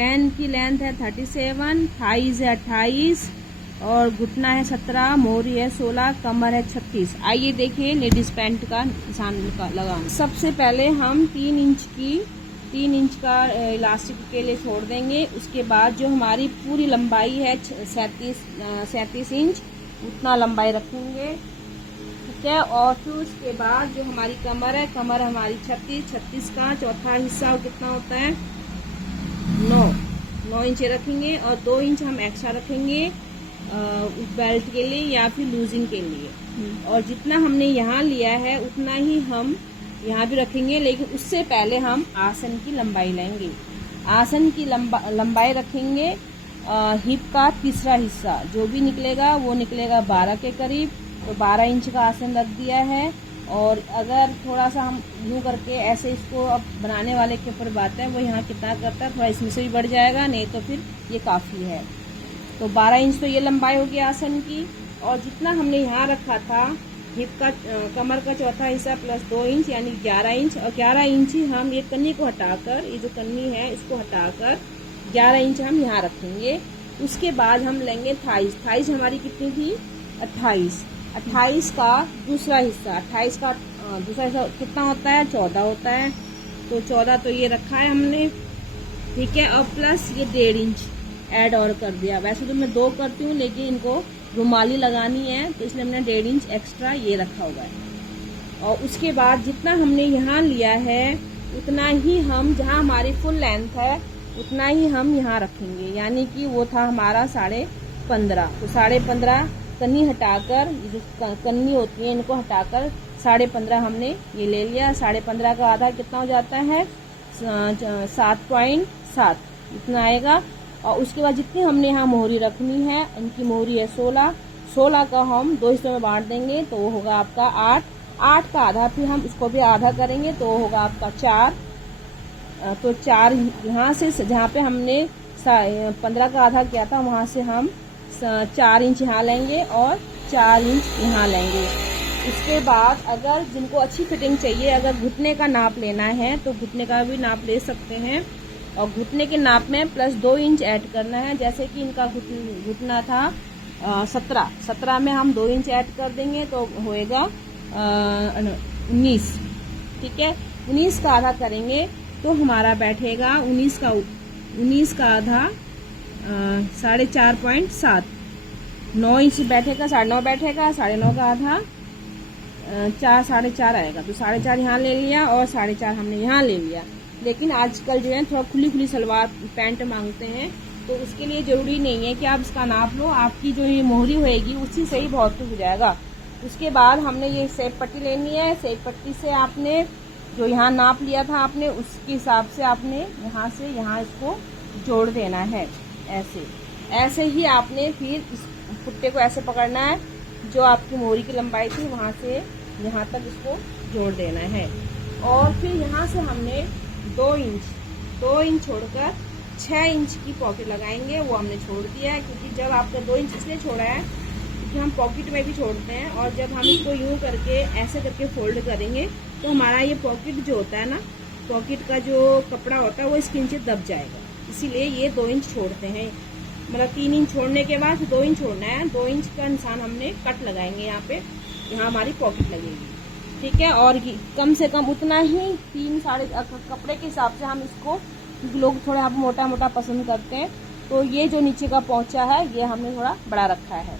Pan की length है 37, thighs है 28 और घुटना है 17, मोहरी है 16, कमर है 36। आइए देखिए लेडीज पैंट का निशान लगाना। सबसे पहले हम 3 इंच का इलास्टिक के लिए छोड़ देंगे। उसके बाद जो हमारी पूरी लंबाई है 37 इंच उतना लंबाई रखेंगे, ठीक है। और फिर उसके बाद जो हमारी कमर है, कमर हमारी 36 का चौथा हिस्सा कितना होता है 9 इंच रखेंगे। और 2 इंच हम एक्स्ट्रा रखेंगे बेल्ट के लिए या फिर लूजिंग के लिए। और जितना हमने यहाँ लिया है उतना ही हम यहाँ भी रखेंगे, लेकिन उससे पहले हम आसन की लंबाई लेंगे। आसन की लंबाई रखेंगे हिप का तीसरा हिस्सा, जो भी निकलेगा वो निकलेगा 12 के करीब। तो 12 इंच का आसन रख दिया है। और अगर थोड़ा सा हम यूँ करके ऐसे इसको अब बनाने वाले के ऊपर बात है, वो यहाँ कितना करता है, थोड़ा इसमें से भी बढ़ जाएगा, नहीं तो फिर ये काफ़ी है। तो 12 इंच तो ये लंबाई होगी आसन की। और जितना हमने यहाँ रखा था हिप का कमर का चौथा हिस्सा प्लस 2 इंच यानी 11 इंच। और 11 इंच ही हम ये कन्नी को हटाकर, ये जो कन्नी है इसको हटाकर 11 इंच हम यहाँ रखेंगे। उसके बाद हम लेंगे थाइज हमारी कितनी थी 28 का दूसरा हिस्सा, 28 का दूसरा हिस्सा कितना होता है 14 होता है। तो 14 तो ये रखा है हमने, ठीक है। और प्लस ये 1.5 इंच ऐड और कर दिया। वैसे तो मैं 2 करती हूँ, लेकिन इनको रुमाली लगानी है तो इसलिए हमने 1.5 इंच एक्स्ट्रा ये रखा हुआ है। और उसके बाद जितना हमने यहाँ लिया है उतना ही हम, जहाँ हमारी फुल लेंथ है उतना ही हम यहाँ रखेंगे, यानी कि वो था हमारा 15.5। तो 15.5 कन्नी हटाकर, जो कन्नी होती है इनको हटाकर 15.5 हमने ये ले लिया। 15.5 का आधा कितना हो जाता है 7.7 इतना आएगा। और उसके बाद जितनी हमने यहाँ मोहरी रखनी है, इनकी मोहरी है 16 का हम 2 हिस्सों में बांट देंगे, तो वो होगा आपका 8 का आधा, फिर हम इसको भी आधा करेंगे तो होगा आपका 4। तो 4 यहाँ से, जहाँ पे हमने 15 का आधा किया था वहाँ से हम 4 इंच यहाँ लेंगे और 4 इंच यहाँ लेंगे। उसके बाद अगर जिनको अच्छी फिटिंग चाहिए, अगर घुटने का नाप लेना है तो घुटने का भी नाप ले सकते हैं। और घुटने के नाप में प्लस 2 इंच ऐड करना है। जैसे कि इनका घुटना था 17 में हम 2 इंच ऐड कर देंगे तो होएगा 19, ठीक है। 19 का आधा करेंगे तो हमारा बैठेगा 19 का आधा 4.5.7, 9 इंच बैठेगा, 9.5 बैठेगा, 9.5 का आधा 4.5 आएगा। तो 4.5 यहाँ ले लिया और 4.5 हमने यहाँ ले लिया। लेकिन आजकल जो है थोड़ा खुली सलवार पैंट मांगते हैं, तो उसके लिए ज़रूरी नहीं है कि आप इसका नाप लो, आपकी जो ये मोहरी होएगी उसी से ही बहुत कुछ हो जाएगा। उसके बाद हमने ये सेब पट्टी लेनी है। सेब पट्टी से आपने जो यहाँ नाप लिया था आपने, उसके हिसाब से आपने यहाँ से यहाँ इसको जोड़ देना है। ऐसे ही आपने फिर इस पुट्टे को ऐसे पकड़ना है, जो आपकी मोहरी की लंबाई थी वहाँ से यहाँ तक इसको जोड़ देना है। और फिर यहाँ से हमने 2 इंच छोड़कर 6 इंच की पॉकेट लगाएंगे। वो हमने छोड़ दिया है, क्योंकि जब आपका 2 इंच इसलिए छोड़ा है क्योंकि हम पॉकेट में भी छोड़ते हैं। और जब हम इसको यूँ करके ऐसे करके फोल्ड करेंगे तो हमारा ये पॉकेट जो होता है ना, पॉकेट का जो कपड़ा होता है वो इसके नीचे दब जाएगा, इसीलिए ये 2 इंच छोड़ते हैं। मतलब 3 इंच छोड़ने के बाद 2 इंच छोड़ना है। 2 इंच का निशान हमने कट लगाएंगे यहाँ पे, यहाँ हमारी पॉकेट लगेगी, ठीक है। और कम से कम उतना ही 3 साढ़े कपड़े के हिसाब से हम इसको, लोग थोड़ा मोटा पसंद करते हैं, तो ये जो नीचे का पोंचा है ये हमने थोड़ा बड़ा रखा है।